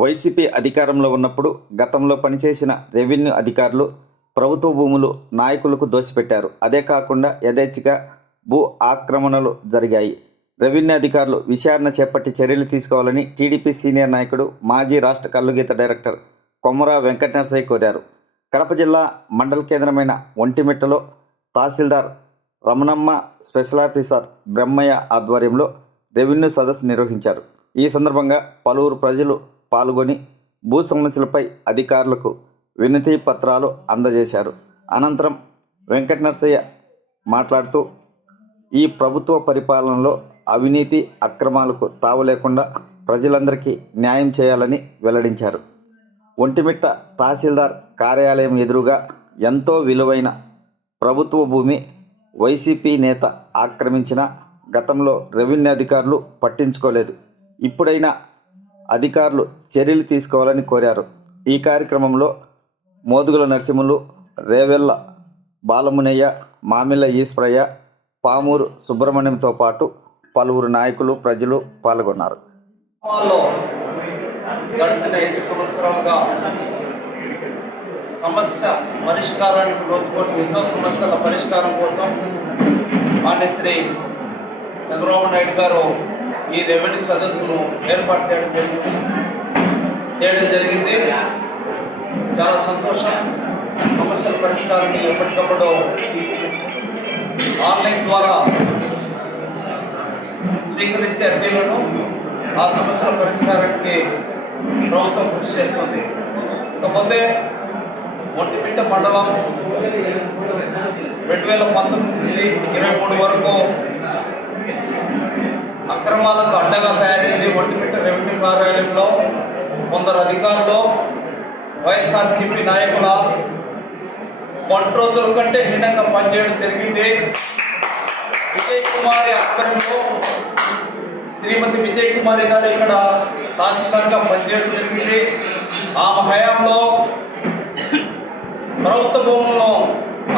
YCP అధికారంలో ఉన్నప్పుడు గతంలో పనిచేసిన రెవెన్యూ అధికారులు ప్రభుత్వ భూములు నాయకులకు దోచిపెట్టారు అదే కాకుండా యథేచ్ఛగా భూ ఆక్రమణలు జరిగాయి. రెవెన్యూ అధికారులు విచారణ చేపట్టి చర్యలు తీసుకోవాలని టీడీపీ సీనియర్ నాయకుడు మాజీ రాష్ట్ర కల్లుగీత డైరెక్టర్ కొమ్మర వెంకటనరసయ్య కోరారు. కడప జిల్లా మండల కేంద్రమైన ఒంటిమిట్టలో తహసీల్దార్ రమణమ్మ స్పెషల్ ఆఫీసర్ బ్రహ్మయ్య ఆధ్వర్యంలో రెవెన్యూ సదస్సు నిర్వహించారు. ఈ సందర్భంగా పలువురు ప్రజలు పాల్గొని భూ సమస్యలపై అధికారులకు వినతి పత్రాలు అందజేశారు. అనంతరం వెంకట నరసయ్య మాట్లాడుతూ ఈ ప్రభుత్వ పరిపాలనలో అవినీతి అక్రమాలకు తావు లేకుండా ప్రజలందరికీ న్యాయం చేయాలని వెల్లడించారు. ఒంటిమిట్ట తహసీల్దార్ కార్యాలయం ఎదురుగా ఎంతో విలువైన ప్రభుత్వ భూమి వైసీపీ నేత ఆక్రమించిన గతంలో రెవెన్యూ అధికారులు పట్టించుకోలేదు. ఇప్పుడైనా అధికారులు చర్యలు తీసుకోవాలని కోరారు. ఈ కార్యక్రమంలో మోదుగుల నరసింహులు రేవెల్ల బాలమునయ్య మామిళ్ళ ఈశ్వరయ్య పామూరు సుబ్రహ్మణ్యంతో పాటు పలువురు నాయకులు ప్రజలు పాల్గొన్నారు. గడిచిన ఐదు సంవత్సరాలుగా సమస్య పరిష్కారానికి రోజుకొని ఎన్నో సమస్యల పరిష్కారం కోసం మాన్యశ్రీ చంద్రబాబు నాయుడు గారు ఈ రెవెన్యూ సదస్సును ఏర్పాటు చేయడం జరిగింది. చేయడం జరిగింది. చాలా సంతోషం. సమస్యల పరిష్కారానికి ఎప్పటికప్పుడు ఆన్లైన్ ద్వారా స్వీకరించే అర్జీలను ఆ సమస్యల పరిష్కారానికి ప్రభుత్వం కృషి చేస్తుంది. ఇకపోతే ఒంటిమిట్ట మండలం రెండు వేల పంతొమ్మిది ఇరవై మూడు వరకు అక్రమాలకు అడ్డగా తయారైంది ఒంటిమిట్ట రెవెన్యూ కార్యాలయంలో కొందరు అధికారులు వైఎస్ఆర్సీపీ నాయకుల రోజుల కంటే భిన్నంగా పనిచేయడం జరిగింది. విజయ్ కుమారి ఆధ్వర్యంలో శ్రీమతి విజయ్ కుమారి గారు ఇక్కడ తహసీల్దార్గా పనిచేయడం జరిగింది. ఆమె హయాంలో ప్రభుత్వ భూములను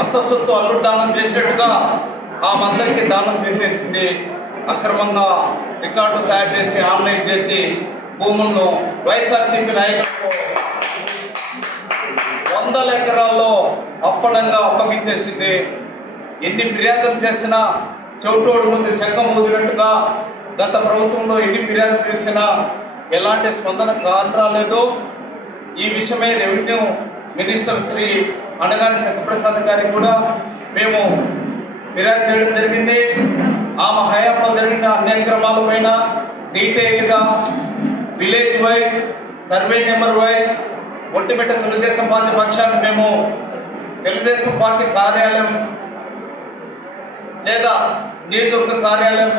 అంతస్తు అల్లుడు దానం చేసినట్టుగా ఆమె అందరికీ దానం చేసేసింది. అక్రమంగా రికార్డు తయారు చేసి ఆన్లైన్ చేసి భూములను వైఎస్ఆర్సీపీ నాయకులకు వందల ఎకరాల్లో అప్పడంగా అప్పగించేసింది. ఎన్ని ఫిర్యాదులు చేసినా చెవిటోడు ముందు శంఖం ఊదినట్టుగా గత ప్రభుత్వంలో ఎన్ని ఫిర్యాదులు చేసినా ఎలాంటి స్పందన కానరాలేదు ఈ విషయమై రెవెన్యూ మినిస్టర్ శ్రీ అనగాని సత్యప్రసాద్ గారికి కూడా మేము ఫిర్యాదు చేయడం జరిగింది. ఆమె హయాంలో జరిగిన అన్యక్రమాల పైన డీటెయిల్గా village wise survey number wise Ontimitta Telugu Desam party పక్షాన్ని మేము తెలుగుదేశం పార్టీ కార్యాలయం లేదా నియోజకవర్గ కార్యాలయం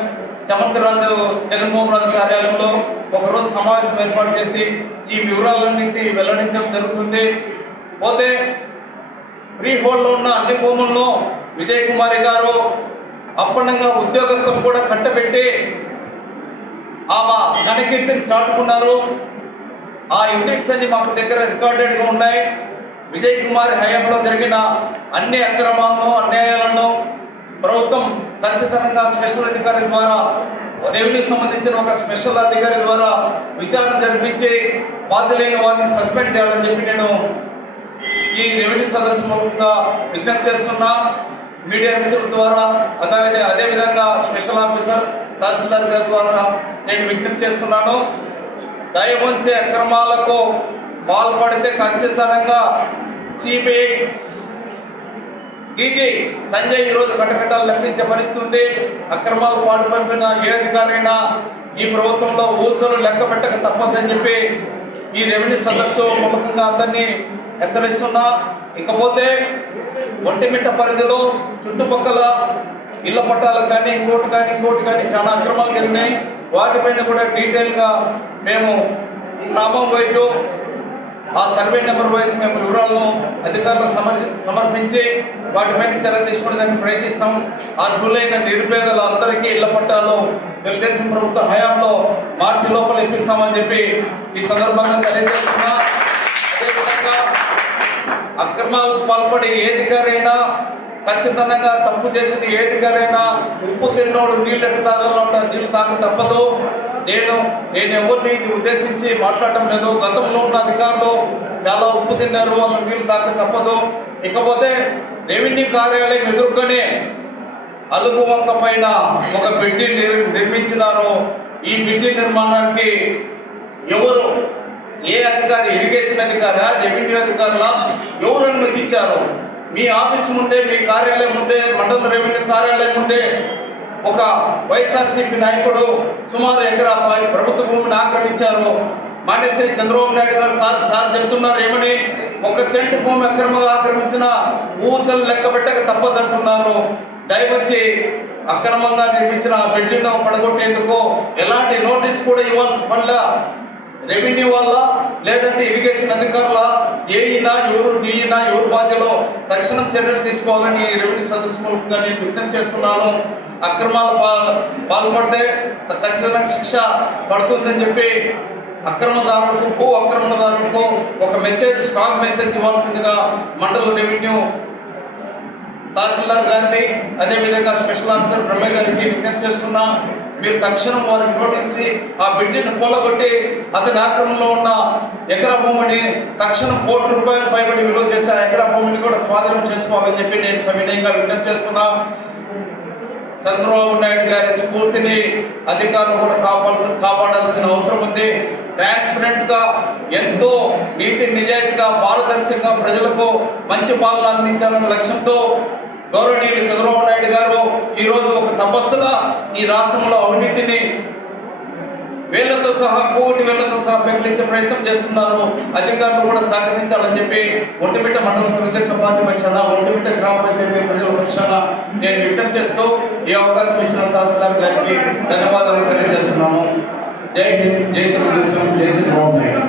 చమంతరాజు జగన్మోహన్ రాజు కార్యాలయంలో ఒకరోజు సమావేశం ఏర్పాటు చేసి ఈ వివరాలన్నింటి వెల్లడించడం జరుగుతుంది. పోతే ఫ్రీ హోల్డ్లో ఉన్న అన్ని భూముల్లో విజయ్ కుమారి గారు అప్పనంగా ఉద్యోగస్తులు కూడా కట్టబెట్టి ఆమె కనకీర్తిని చాటుకున్నారు. ఆ యూనిట్స్ అన్ని మాకు దగ్గర రికార్డెడ్గా ఉన్నాయి. విజయ్ కుమార్ హయాంలో జరిగిన అన్ని అక్రమాలను అన్యాయాలను ప్రభుత్వం ఖచ్చితంగా స్పెషల్ అధికారి ద్వారా రెవెన్యూ సంబంధించిన ఒక స్పెషల్ అధికారి ద్వారా విచారణ జరిపించి బాధ్యులైన వారిని సస్పెండ్ చేయాలని చెప్పి నేను ఈ రెవెన్యూ సదస్సు విజ్ఞప్తి చేస్తున్నా. మీడియా మిత్రుల ద్వారా అదే అదేవిధంగా స్పెషల్ ఆఫీసర్ తహసీల్దార్ గారి ద్వారా నేను విజ్ఞప్తి చేస్తున్నాను. దయవంచే అక్రమాలకు పాల్పడితే ఖచ్చితంగా సిబిఐ డీజీ సంజయ్ ఈరోజు కట్టకట్టాలు లెక్కించే పరిస్థితి ఉంది. అక్రమాలు పాల్పడిన ఏ అధికారైనా ఈ ప్రభుత్వంలో ఊచలు లెక్క పెట్టక తప్పదని చెప్పి ఈ రెవెన్యూ సదస్సు మూలకంగా అందరినీ హెచ్చరిస్తున్నా. ఇకపోతే ఒంటిమిట్ట పరిధిలో చుట్టుపక్కల ఇళ్ళ పట్టాలకు కానీ ఇంకోటి కానీ ఇంకోటి కానీ చాలా అక్రమాలు జరిగినాయి. వాటిపైన కూడా డీటెయిల్గా మేము గ్రామం వైపు ఆ సర్వే నెంబర్ వైపు మేము వివరాలను అధికారులకు సమర్ సమర్పించి వాటిపైన చర్య తీసుకోవడానికి ప్రయత్నిస్తాం. ఆ గురైన నిరుపేదల అందరికీ ఇళ్ళ పట్టాలు తెలుగుదేశం ప్రభుత్వ హయాంలో మార్చి లోపల ఇప్పిస్తామని చెప్పి ఈ సందర్భంగా తెలియజేస్తున్నా. అదేవిధంగా అక్రమాలకు పాల్పడే ఏ అధికారైనా ఖచ్చితంగా తప్పు చేసిన ఏ అధికారైనా ఉప్పు తిన్నోడు నీళ్ళు తాగాలంటే నీళ్ళు తాగ తప్పదు. నేను నేను ఎవరిని ఉద్దేశించి మాట్లాడటం లేదు. గతంలో ఉన్న అధికారులు చాలా ఉప్పు తిన్నారు వాళ్ళు నీళ్ళు తాక తప్పదు. ఇకపోతే రెవెన్యూ కార్యాలయం ఎదుర్కొనే అలుగు వంక పైన ఒక బిల్డింగ్ నిర్మించినారు. ఈ బిల్డింగ్ నిర్మాణానికి ఎవరు ఏ అధికారి ఇరిగేషన్ అధికారా రెవెన్యూ అధికారులా? ఎవరు అనుమతించారు మీ ఆఫీస్ ముందే మీ కార్యాలయం ముందే మండల రెవెన్యూ కార్యాలయం ముందే ఒక వైఎస్ఆర్సీపీ నాయకుడు సుమారు ఎకరా ప్రభుత్వ భూమిని ఆక్రమించారు. మాండేశ్వరి చంద్రబాబు నాయుడు గారు సార్ సార్ చెప్తున్నారు ఏమని? ఒక సెంట్ భూమి అక్రమంగా ఆక్రమించిన ఊసలు లెక్క పెట్టక తప్పదంటున్నారు దయవచ్చి అక్రమంగా నిర్మించిన బిల్డింగ్ పడగొట్టేందుకు ఎలాంటి నోటీస్ కూడా ఇవ్వాల్సి పనిలా రెవెన్యూ వల్ల లేదంటే ఇరిగేషన్ అధికారుల ఏయినా ఎవరు నీయినా ఎవరు బాధ్యలో తక్షణం చర్యలు తీసుకోవాలని రెవెన్యూ సదస్సుగా నేను వ్యక్తం చేస్తున్నాను. అక్రమాలు పాల్పడితే తక్షణ శిక్ష పడుతుందని చెప్పి అక్రమదారులకు భూ అక్రమదారులకు ఒక మెసేజ్ స్ట్రాంగ్ మెసేజ్ ఇవ్వాల్సిందిగా మండల రెవెన్యూ తహసీల్దార్ గారిని అదేవిధంగా స్పెషల్ ఆఫీసర్ బ్రహ్మ గారికి విజ్ఞప్తి చేస్తున్నా. మీరు తక్షణం వారికి నోటించి ఆ బిడ్డను కూలగొట్టి అతని ఆక్రమంలో ఉన్న ఎకరా భూమిని తక్షణం కోటి రూపాయలు పైబడి విలువ చేసే ఆ ఎకరా భూమిని కూడా స్వాధీనం చేసుకోవాలని చెప్పి నేను సవినయంగా విజ్ఞప్తి చేస్తున్నా. చంద్రబాబు నాయుడు గారి స్ఫూర్తిని అధికారులు కూడా కాపాడాల్సిన కాపాడాల్సిన అవసరం ఉంది. ట్రాన్స్పరెంట్గా ఎంతో నీటి నిజాయితీగా పారదర్శకంగా ప్రజలకు మంచి పాలన అందించాలనే లక్ష్యంతో గౌరవనీయులు చంద్రబాబు నాయుడు గారు ఈ రోజు ఒక తపస్సుగా ఈ రాష్ట్రంలో అవినీతిని వేళ్ళతో సహా కోటి వేళ్ళతో సహా పెంచే ప్రయత్నం చేస్తున్నారు. అధికారులు కూడా సహకరించాలని చెప్పి ఒంటిమిట్ట మండల తెలుగుదేశం పార్టీ పక్షాన ఒంటిమిట్ట గ్రామ పంచాయతీ ప్రజల పక్షాన నేను విజ్ఞప్తి చేస్తూ ఈ అవకాశం ఇచ్చిన తహసీల్దార్ గారికి ధన్యవాదాలు తెలియజేస్తున్నాను. జై హింద్ జై తెలుగుదేశం జై చంద్రబాబు నాయుడు.